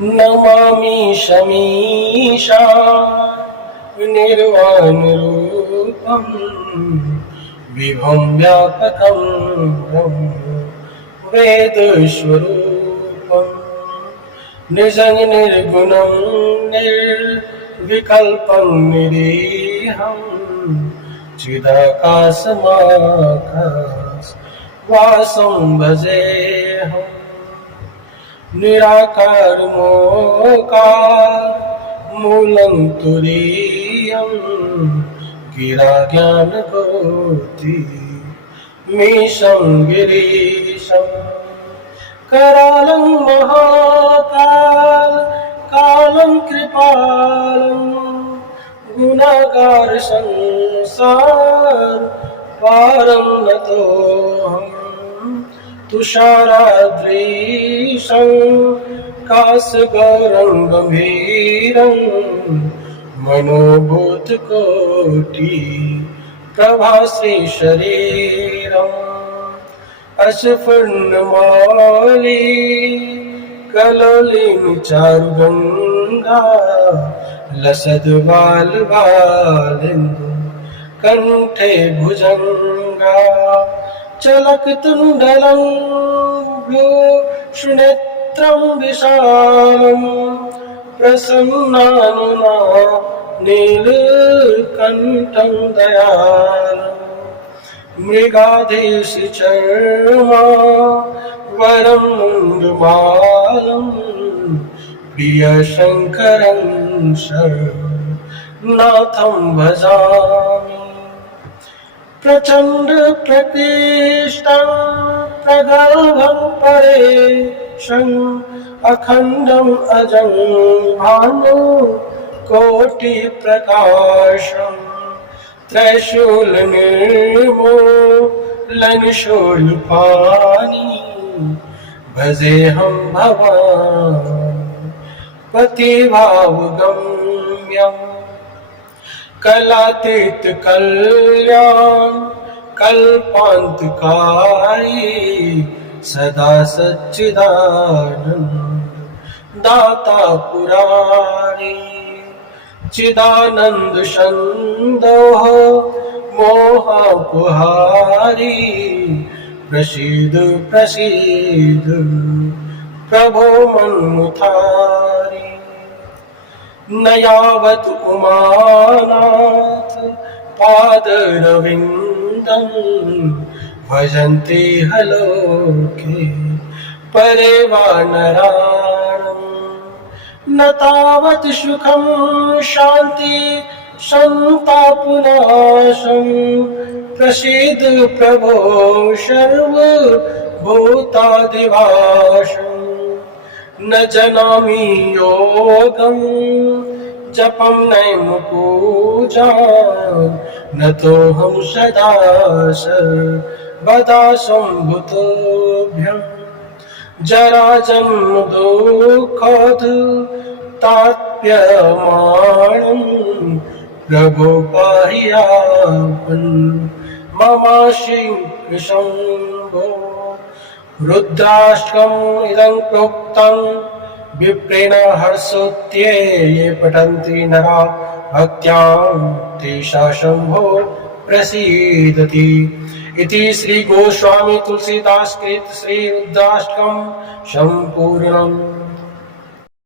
नमामि शमीशा निर्वाणरूपं विभुं व्यापकं ब्रह्म वेदस्वरूपं निजं निर्गुणं निर्विकल्पं निरीहं चिदाकाशमाकाश वासं भजेऽहम् निराकार मोकार मूलं तुरीयं गिरा ज्ञान ज्योति मीशं गिरीशं करालं महाकाल कालं कृपालं गुणागार संसार पारं नतोऽहम् तुषाराद्रीशं काशगौरं गम्भीरं मनोभूतकोटि प्रभासे शरीरम् अस्फुरन्मौली कलोलिनी चारुगङ्गा लसद्बालबालेन्दु कण्ठे भुजङ्गा चलक्तुण्डलं भ्रूषनेत्रं विशालं प्रसन्नानुना नीलकण्ठं दयालम् मृगाधीशचर्मा वरं मुण्डमालं प्रियशङ्करं शर्वनाथं भजामि प्रचंड प्रकृष्टं प्रगल्भं परेशं अखंडं अजं भानु कोटि प्रकाशं त्रैशूलनिर्मूलन शूलपाणि भजेऽहं भवान् पतिभावगम्यम् कलातीत कल्याण कल्पांतकारी सदा सच्चिदानंद दाता पुरारी चिदानंद संदोह मोहापुहारी प्रसीद प्रसीद प्रभो मन्मुथारी न यावत् उमानाथ पादरविन्दं भजन्ति हलोके परे वा नराणाम् न तावत् सुखं शान्ति सन्तापनाशं प्रसीद प्रभो सर्वभूतादिभासम् न जानामि योगं जपं नैव पूजां न तोऽहं सदा सर्वदा सम्भूतोऽभ्यं जराजन्म दुःखोत्ताप्यमानं प्रभो पाहि यापन् ममाशु शम्भो रुद्राष्टकम् इदं प्रोक्तं विप्रेण हर्षोत्ये ये पठन्ति नरा भक्त्यां तेषां शम्भो प्रसीदति इति श्री गोस्वामी तुलसीदास कृत श्री रुद्राष्टकम् सम्पूर्णम्।